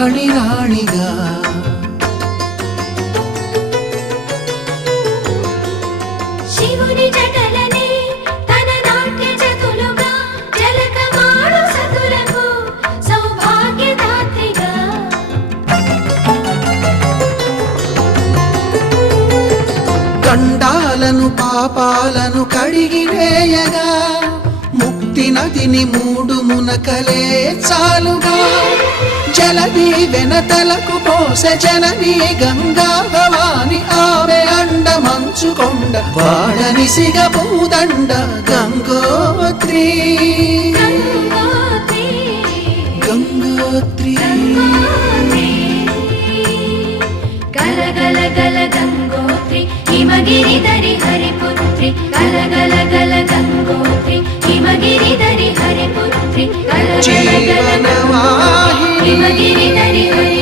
కాళి రాణిగా శివుని జటలనే తన నాట్య చతులుగా జలకమాడు సతులకు సౌభాగ్యదాత్రిగా గండాలను పాపాలను కడిగివేయగా ముక్తి నదిని మూడు మునకలే చాలుగా జలది వెనతలకు పోసె జనని గంగా భవాని ఆమె అండ మంచుకొండ వాడని సిగ పూదండ గంగోత్రి గంగోత్రి గల గల గల గంగోత్రి హిమగిరిధరి హరిపుత్రి గల గల గల గంగోత్రి హిమగిరిధరి హరిపుత్రి గల గల గల గంగోత్రి హిమగిరిధరి హరి